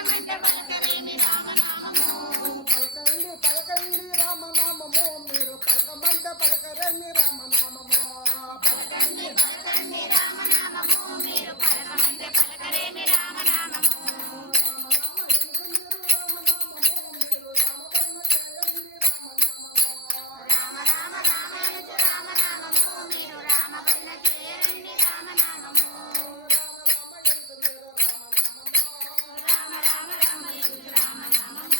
పలకండి రామనామము మీరు పలకమంటే పలకరేమి రామనామము పలకండి రామనామము మీరు పలకమంటే పలకరేమి రామనామము రామ రామ రామనుచు రామనామము మీరు రామభజన చేయండి రామనామము రామ రామ రామనుచు రామనామము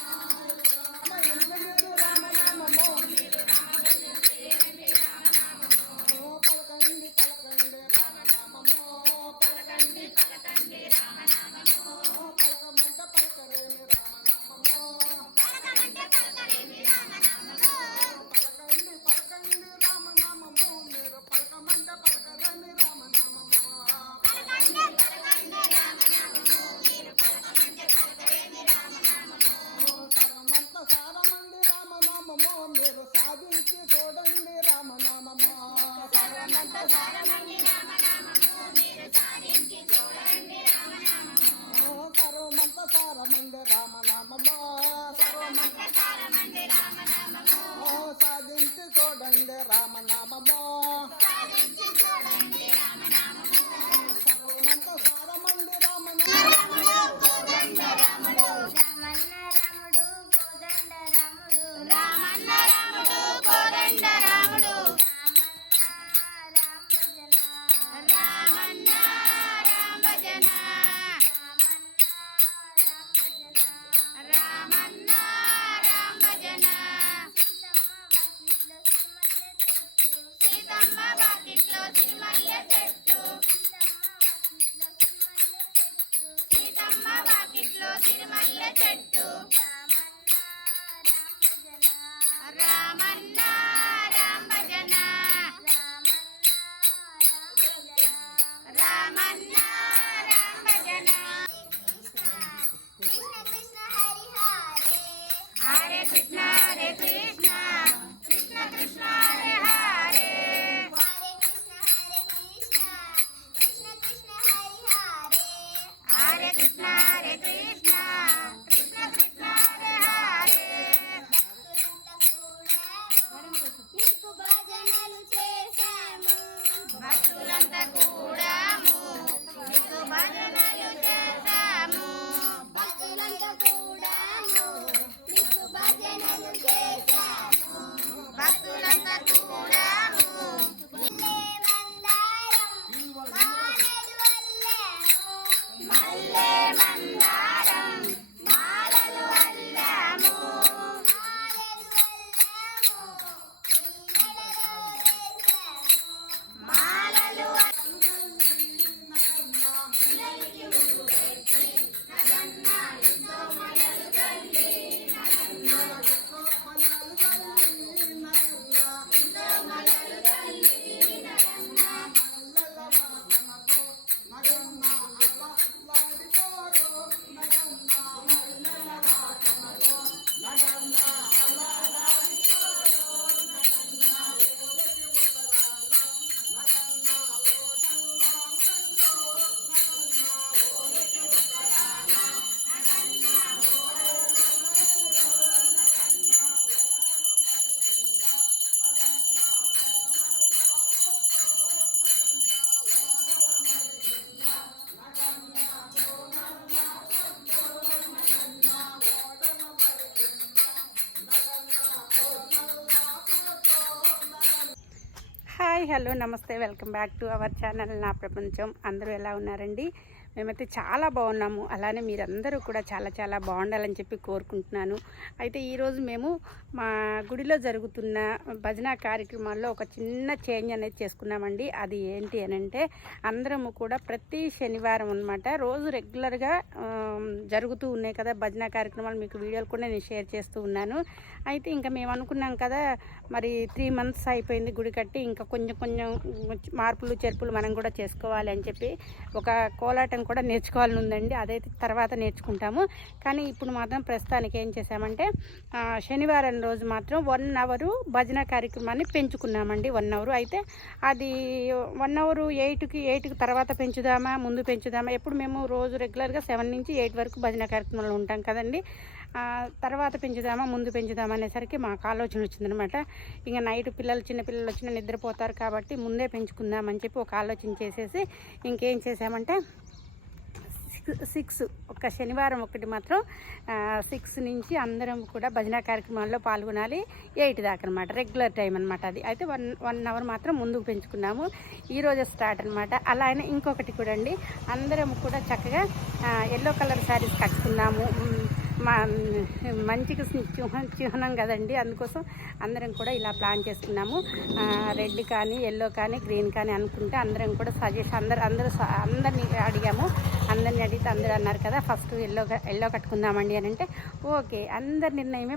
మీరు సాధించి చూడండి రామనామము సర్వమంత సారమండి రామనామము మీరు సాధించి చూడండి రామనామము సర్వమంత సారమండి రామనామము సర్వమంత సారమండి రామనామము సాధించి చూడండి రామనామము సాధించి చూడండి రామనామము సర్వమంత సారమండి రామనామము కోదండ రాముడు రామన్న రాముడు కోదండ రాముడు రామన్న రాముడు కోదండ రాముడు రామన్న రామ భజన రామన్న రామ భజన సీతమ్మ వాకిట్లో సిరిమల్లె చెట్టు సీతమ్మ వాకిట్లో సిరిమల్లె చెట్టు రామన్న రామ భజన రామన్న రామ భజన కృష్ణ కృష్ణ హరి హరే కృష్ణ హరే కృష్ణ కృష్ణ కృష్ణ హరే హరే హరే కృష్ణ హరే కృష్ణ కృష్ణ కృష్ణ హరి హరే హరే కృష్ణ హరే కృష్ణ కృష్ణ కృష్ణ హరే హరే నీకు భజనలు చేశాము భక్తులంతా కూడాము నీకు భజనలు చేశాము భక్తులంతా కూడాము నీకు భజనలు చేశాము భక్తులంతా కూడాము మల్లె మందారం మాలలు అల్లాము మాలలు హాయ్ హలో నమస్తే welcome back to our channel నా ప్రపంచం. అందరూ ఎలా ఉన్నారండి? మేమైతే చాలా బాగున్నాము. అలానే మీరందరూ కూడా చాలా చాలా బాగుండాలని చెప్పి కోరుకుంటున్నాను. అయితే ఈరోజు మేము మా గుడిలో జరుగుతున్న భజన కార్యక్రమాల్లో ఒక చిన్న చేంజ్ అనేది చేసుకున్నామండి. అది ఏంటి అని అంటే, అందరము కూడా ప్రతి శనివారం అనమాట రోజు రెగ్యులర్గా జరుగుతూ ఉన్నాయి కదా భజన కార్యక్రమాలు, మీకు వీడియోలు కూడా నేను షేర్ చేస్తూ ఉన్నాను. అయితే ఇంకా మేము అనుకున్నాం కదా, మరి 3 months అయిపోయింది గుడి కట్టి, ఇంకా కొంచెం మార్పులు చేర్పులు మనం కూడా చేసుకోవాలి అని చెప్పి ఒక కోలాటం చేయడం కూడా నేర్చుకోవాలని ఉందండి. అదైతే తర్వాత నేర్చుకుంటాము. కానీ ఇప్పుడు మాత్రం ప్రస్తుతానికి ఏం చేసామంటే శనివారం రోజు మాత్రం 1 అవర్ భజన కార్యక్రమాన్ని పెంచుకున్నామండి. 1 అవర్ అయితే అది 1 అవర్ 8కి తర్వాత పెంచుదామా ముందు పెంచుదామా, ఎప్పుడు మేము రోజు రెగ్యులర్గా 7 నుంచి 8 వరకు భజన కార్యక్రమాలు ఉంటాం కదండి. తర్వాత పెంచుదామా ముందు పెంచుదామా అనేసరికి మాకు ఆలోచన వచ్చిందనమాట. ఇంకా నైట్ చిన్న పిల్లలు వచ్చినా నిద్రపోతారు కాబట్టి ముందే పెంచుకుందామని చెప్పి ఒక ఆలోచన చేసేసి ఇంకేం చేసామంటే 6 ఒక శనివారం ఒకటి మాత్రం 6 నుంచి అందరం కూడా భజన కార్యక్రమాల్లో పాల్గొనాలి. 8 దాకా అనమాట, రెగ్యులర్ టైం అనమాట. అది అయితే 1 అవర్ మాత్రం ముందుకు పెంచుకున్నాము. ఈరోజు స్టార్ట్ అనమాట. అలానే ఇంకొకటి కూడా అండి, అందరం కూడా చక్కగా ఎల్లో కలర్ శారీస్ కట్టుకున్నాము. మంచిగా చిహ్నం కదండి, అందుకోసం అందరం కూడా ఇలా ప్లాన్ చేసుకున్నాము. రెడ్ కానీ ఎల్లో కానీ గ్రీన్ కానీ అనుకుంటే అందరం కూడా అందరినీ అడిగాము. అందరిని అడిగితే అందరూ అన్నారు కదా ఫస్ట్ ఎల్లో కట్టుకుందామండి అని అంటే ఓకే, అందరి నిర్ణయమే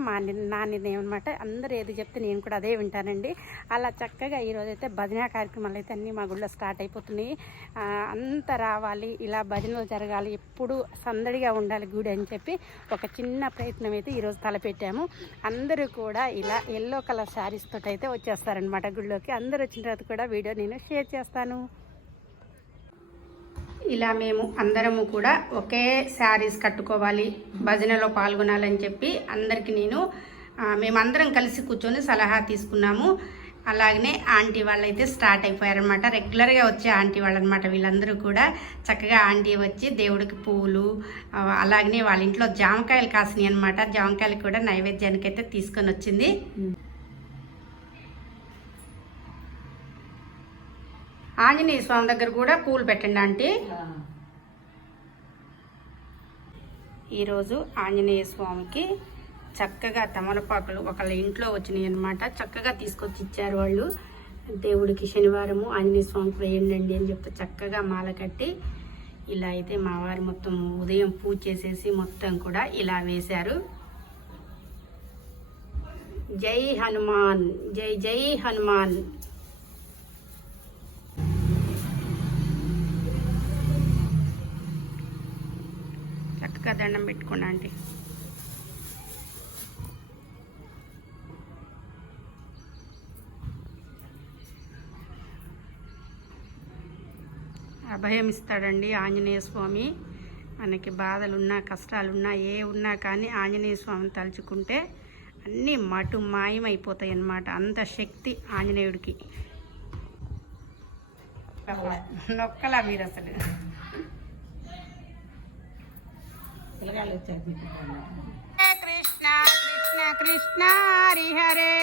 నా నిర్ణయం అనమాట. అందరూ ఏది చెప్తే నేను కూడా అదే వింటానండి. అలా చక్కగా ఈరోజైతే భజన కార్యక్రమాలు అయితే అన్నీ మా గుళ్ళో స్టార్ట్ అయిపోతున్నాయి. అంతా రావాలి, ఇలా భజనలు జరగాలి, ఎప్పుడు సందడిగా ఉండాలి గుడి అని చెప్పి ఒక చిన్న ప్రయత్నం అయితే ఈరోజు తలపెట్టాము. అందరూ కూడా ఇలా ఎల్లో కలర్ శారీస్ తోటి అయితే వచ్చేస్తారనమాట గుళ్ళోకి. అందరూ వచ్చిన తర్వాత కూడా వీడియో నేను షేర్ చేస్తాను. ఇలా మేము అందరము కూడా ఒకే శారీస్ కట్టుకోవాలి, భజనలో పాల్గొనాలని చెప్పి అందరికీ మేమందరం కలిసి కూర్చొని సలహా తీసుకున్నాము. అలాగనే ఆంటీ వాళ్ళైతే స్టార్ట్ అయిపోయారనమాట. రెగ్యులర్గా వచ్చే ఆంటీ వాళ్ళనమాట వీళ్ళందరూ కూడా. చక్కగా ఆంటీ వచ్చి దేవుడికి పువ్వులు, అలాగనే వాళ్ళ ఇంట్లో జామకాయలు కాసినాయి అనమాట. జామకాయలు కూడా నైవేద్యానికి అయితే తీసుకొని వచ్చింది. ఆంజనేయ స్వామి దగ్గర కూడా పూలు పెట్టండి ఆంటీ. ఈరోజు ఆంజనేయ స్వామికి చక్కగా తమలపాకులు ఒకళ్ళ ఇంట్లో వచ్చినాయి అనమాట. చక్కగా తీసుకొచ్చి ఇచ్చారు వాళ్ళు. దేవుడికి శనివారము ఆంజనేయ స్వామికి వేయండి అని చెప్తే చక్కగా మాల కట్టి ఇలా అయితే మా వారు మొత్తం ఉదయం పూజ చేసేసి మొత్తం కూడా ఇలా వేశారు. జై హనుమాన్, జై జై హనుమాన్. చక్కగా దండం పెట్టుకోండి ఆంటీ. అభయం ఇస్తాడండి ఆంజనేయ స్వామి. మనకి బాధలున్నా కష్టాలున్నా ఏ ఉన్నా కానీ ఆంజనేయ స్వామిని తలుచుకుంటే అన్నీ మాయమైపోతాయి అన్నమాట. అంత శక్తి ఆంజనేయుడికి. నొక్కలా మీరు అసలు కృష్ణ కృష్ణ కృష్ణ హరి హరే,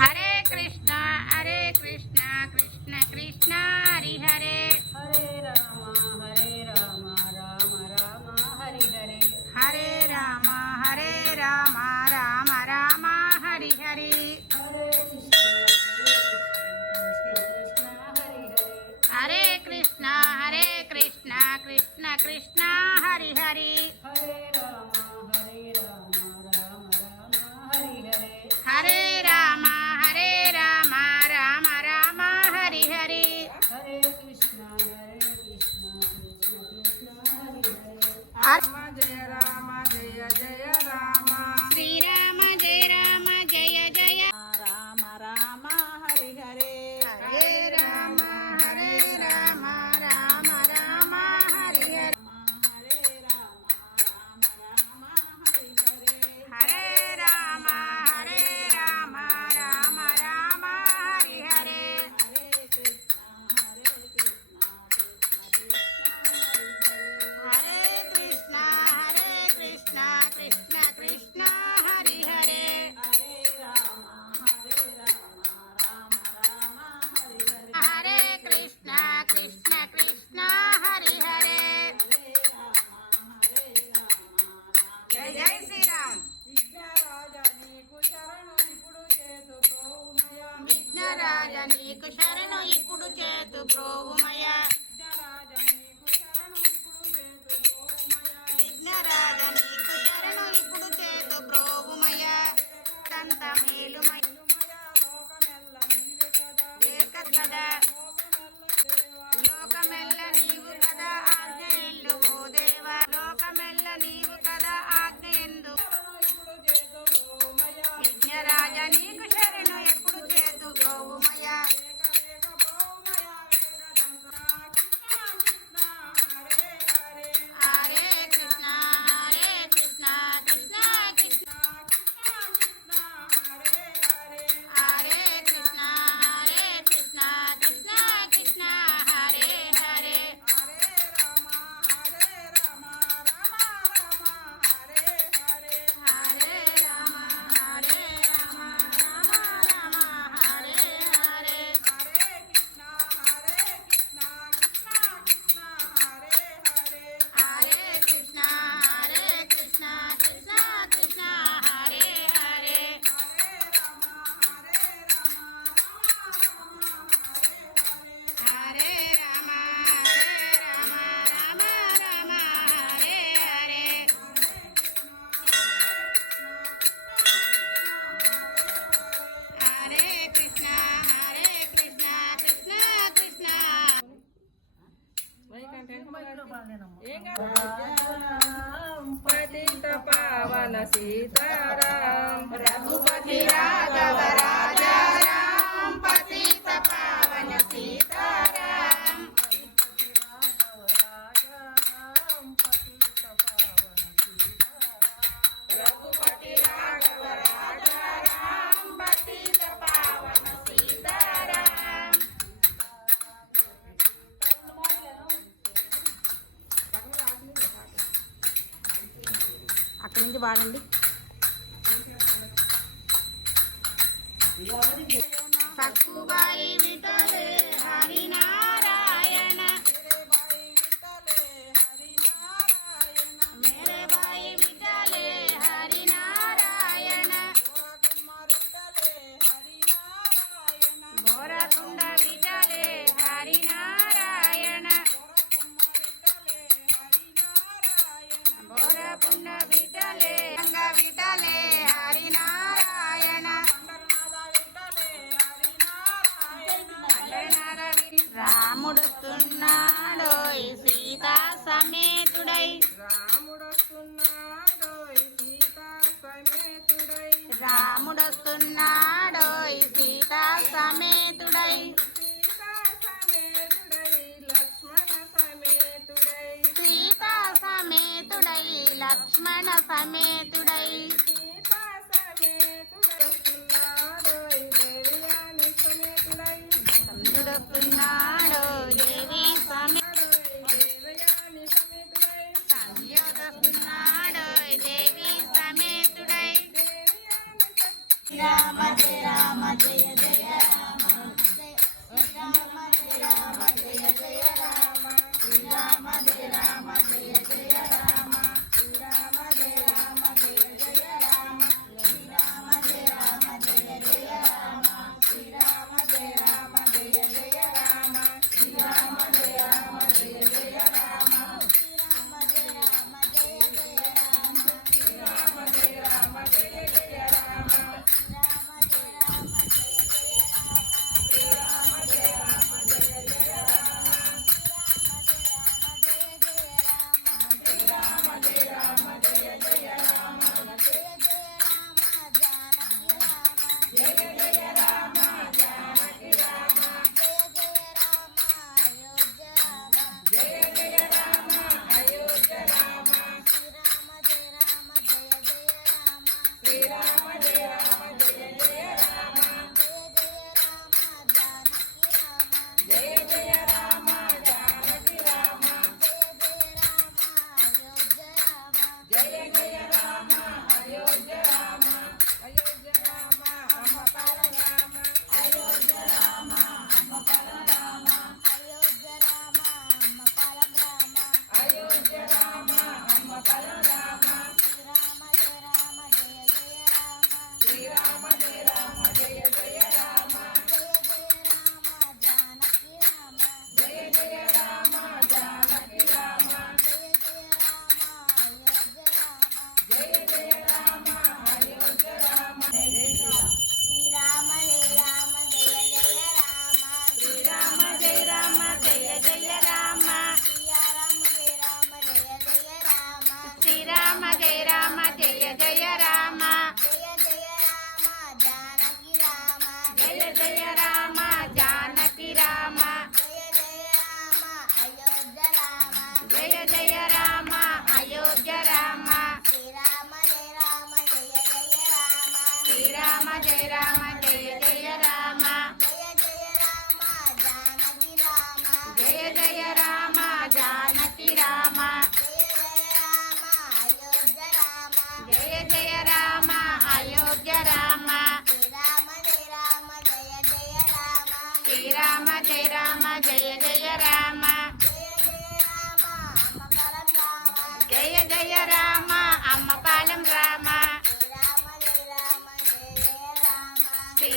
హరే కృష్ణ కృష్ణ కృష్ణ హరి హరే, హరే రామ రామ రామ హరి హరే, హరే రామ రామ రామ హరి హరి, హరే కృష్ణ కృష్ణ కృష్ణ హరి హరి, హరే రామ రామ రామ హరి హరి, హరే కృష్ణ రామ జయ రామ జయ జయ రామ, శ్రీరామ జయ రామ జయ జయ రామ రామ హరి హరే, హరే రామ రామ రామ హరి హరే, హరే రామ రామ రామ హరి హరే, హరే కృష్ణ కృష్ణ కృష్ణ హరి హరే, హరే రామ హరే కృష్ణ కృష్ణ హరి హరే, జై జై శ్రీరామ్. విఘ్నరాజ నీకు శరణు ఇప్పుడు చేతు బ్రోవుమయ, విఘ్నరాజ నీకు శరణు ఇప్పుడు చేతు బ్రోవుమయ, తంత మేలుమయ, కదా లోకమెల్ల నీవు కదా ఆజ్ఞయందు ఓ దేవా లోకమెల్ల నీవు కదా ఆజ్ఞయందు విఘ్నరాజ నీకు శరణు ఎప్పుడు చేతు గోవుమయ హరే కృష్ణ హరే కృష్ణ కృష్ణ కృష్ణ హరే కృష్ణ హరే కృష్ణ కృష్ణ కృష్ణ హరే హరే హరే రామ హరే రామ రామ రామ హరే హరే హరే కృష్ణ హరే కృష్ణ కృష్ణ కృష్ణ హరే హరే హరే రామ హరే రామ రామ రామ హరే హరే హరే కృష్ణ కృష్ణ కృష్ణ పతిత పావన సీతారాం రఘుపతి రాఘవ రాజా రాం పతిత పావన సీతారాం రఘుపతి రాఘవ రాజా రాం పతిత పావన సీతారాం అక్కడి నుంచి వాడండి సక్కుబాయి విఠలే హరినారాయణ మేరే బాయి విఠలే హరినారాయణ గోరకుండ విఠలే హరినారాయణ గోరకుండ విఠలే విఠలే హరినారాయణ రాముడుతున్నాడో సీతా సమేతుడై రాముడొస్తున్నాడో సీతా సమేతుడై సీతా సమేతుడై లక్ష్మణ సమేతుడై సందుడొస్తున్నాడో దేవి సంయోగొస్తున్నాడో దేవి సమేతుడై రామ జయ రామ జయ జయ రామ రామ జయ రామ జయ జయ రామ రామ జయ రామ జయ జయ రామ రామ జయ రామ జయ జయ రామ రామ జయ రామ జయ జయ రామ శ్రీరామ జయ రామ జయ జయ రామ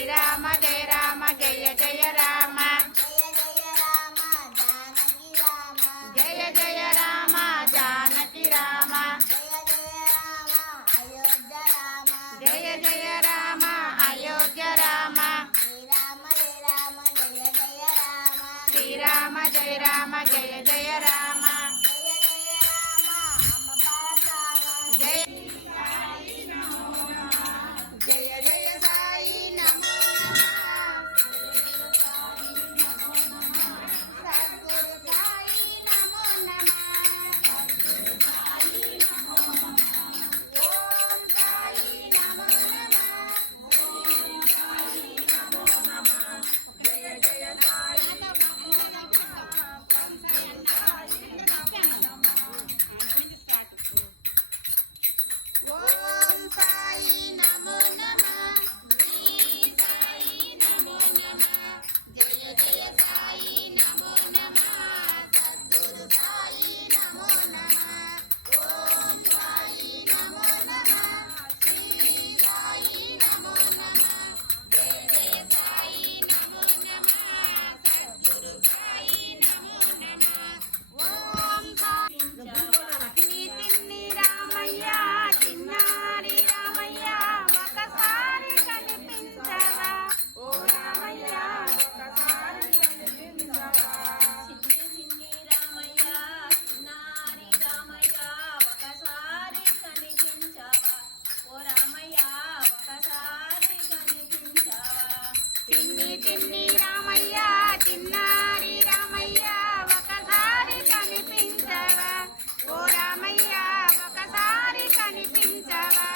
శ్రీరామ జయ రామ జయ జయ రామ జయ జయ రామ జానకి రామ జయ జయ రామ అయోధ్య రామ శ్రీరామ జయ రామ జయ జయ రామ జయ జయ జయ సాయి నమో సద్గురు సాయి నమో ఓం సాయి నమో జయ జయ సాయి ఓం సాయి నమో నమః శ్రీ సాయి నమో నమః జయ జయ సాయి నమో నమః సద్గురు సాయి నమో నమః ఓం సాయి నమో నమః శ్రీ సాయి నమో నమః జయ జయ సాయి నమో నమః సద్గురు సాయి నమో నమః ఓం సాయి చిన్ని రామయ్య చిన్నారి రామయ్య ఒకసారి కనిపించవా ఓ రామయ్య ఒకసారి కనిపించవా చిన్ని రామయ్య చిన్నారి రామయ్య ఒకసారి కనిపించవా ఓ రామయ్య ఒకసారి కనిపించవా చిన్ని రామయ్య చిన్నారి రామయ్య ఒకసారి కనిపించవా ఓ రామయ్య ఒకసారి కనిపించవా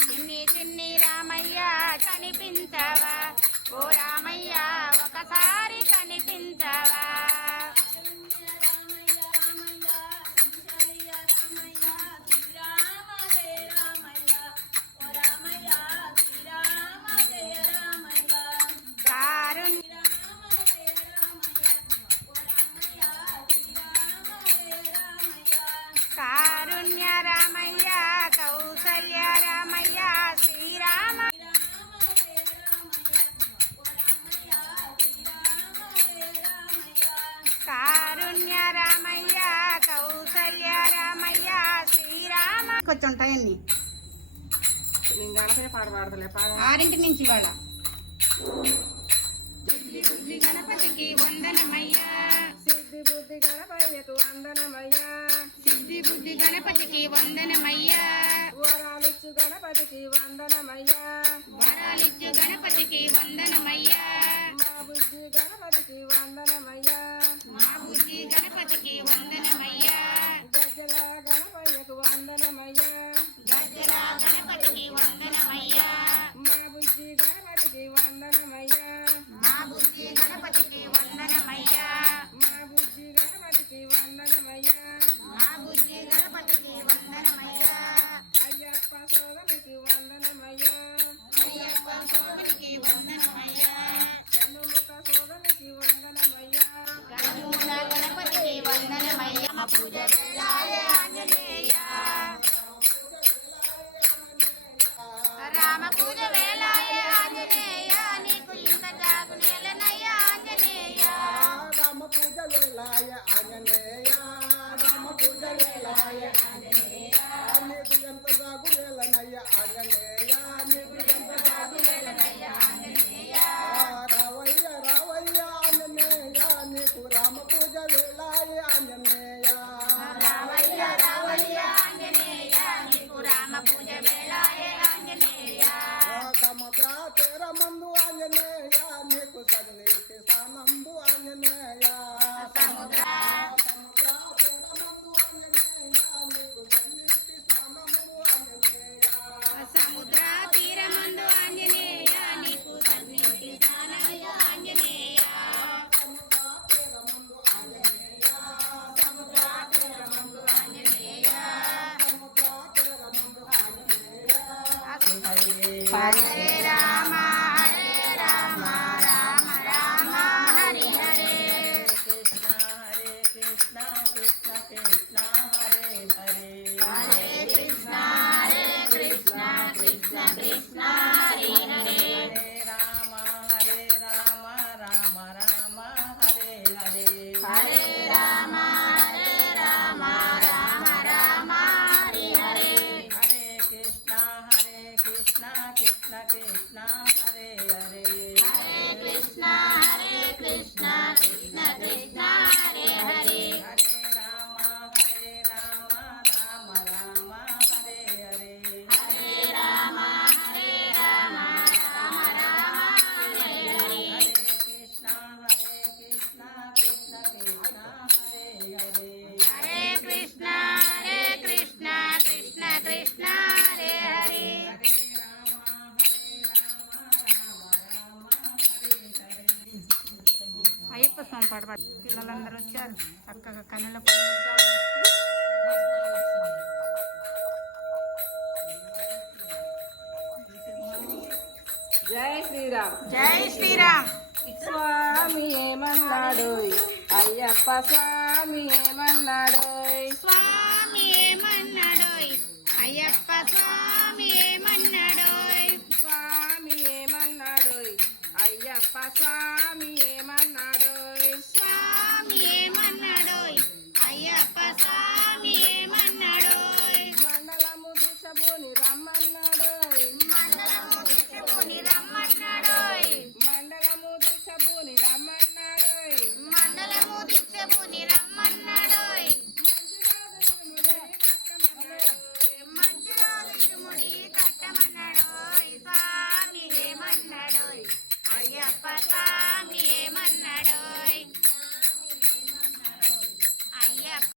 చిన్ని రామయ్య కనిపించవా ఓ రామయ్య ఒకసారి కనిపించవా కారుణ్య రామయ్య కౌసల్య రామయ్య శ్రీరామ కారుణ్య రామయ్య కౌసల్య రామయ్య శ్రీరామ కొంచెం ఉంటాయన్ని నేను గణపతి పాట పాడతలే పాడ 6 నుంచి వాళ్ళ గణపతికి వందనమయ్యా సిద్ధి బుద్ధి గణపయ్యకు వందనమయ్యా సిద్ధి బుద్ధి గణపతికి వందనమయ్యా వరాలిచ్చు గణపతికి వందనమయ్యా వరాలిచ్చు గణపతికి వందనమయ్యా మా బుద్ధి గణపతికి వందనమయ్యా మా బుద్ధి గణపతికి వందనమయ్యా గజ్జల గణపయ్యకు వందనమయ్యా గజ్జల గణపతికి వందనమయ్యా మా బుద్ధి గణపతికి వందనమయ్యా మా బుద్ధి గణపతికి వందనమయ్యా మా బుద్ధి గణపతికి వందనమయ్యా మా బుద్ధి గణపతికి వందనమయ్యా అయ్యప్ప సోదరికి వందనమయ్యా అయ్యప్ప సోదరికి వందనమయ్యా చంద్రముఖ సోదరికి వందనమయ్యా గణముల గణపతికి వందనమయ్యా మా పూజ వేళాయ ఆంజనేయ రామ పూజ వేళాయ ఆంజనేయ నీకు ఇంత జాగు నేలనయ్య ఆంజనేయ రామ పూజ వేళాయ ఆంజనేయ రామ పూజ వేళాయ ఆంజనేయ నీకు ఎంత సాగు వేలనయ్య ఆంజనేయ నీకు ఎంత సాగు వేలనయ్య ఆంజనేయ రావయ్య రావయ్య ఆంజనేయ నీకు రామ పూజ వేళాయ ఆంజనేయ రావయ్య రావయ్య ఆంజనేయ నీకు రామ పూజ వేళాయ ఆంజనేయ హరే రామ రామ రామ హరి హరే. కృష్ణ కృష్ణ కృష్ణ హరే హరే. హరే కృష్ణ కృష్ణ కృష్ణ హరి హరే. హరే రామ రామ రామ హరే హరే. హరే రామ రామ రామ హరి హరే. హరే కృష్ణ కృష్ణ కృష్ణ హరే హరే. హరే కృష్ణ కృష్ణ కృష్ణ హరే హరే. హరే రామ రామ రామ హరే హరే. హరే రామ రామ రామ హరే హరే. హరే కృష్ణ కృష్ణ కృష్ణ హరే హరే. హరే కృష్ణ కృష్ణ కృష్ణ హరే హరే. అయ్యప్ప స్వామి పాట పాడు. పిల్లలందరూ వచ్చారు చక్కగా కన్నుల పండుగ. జై శ్రీరామ్. జై శ్రీరామ్. స్వామి ఏమన్నాడు, అయ్యప్ప స్వామి ఏమన్నాడు, స్వామి ఏమన్నాడోయ్, అయ్యప్ప స్వామి ఏమన్నాడోయ్. స్వామి ఏమన్నాడు, అయ్యప్ప స్వామి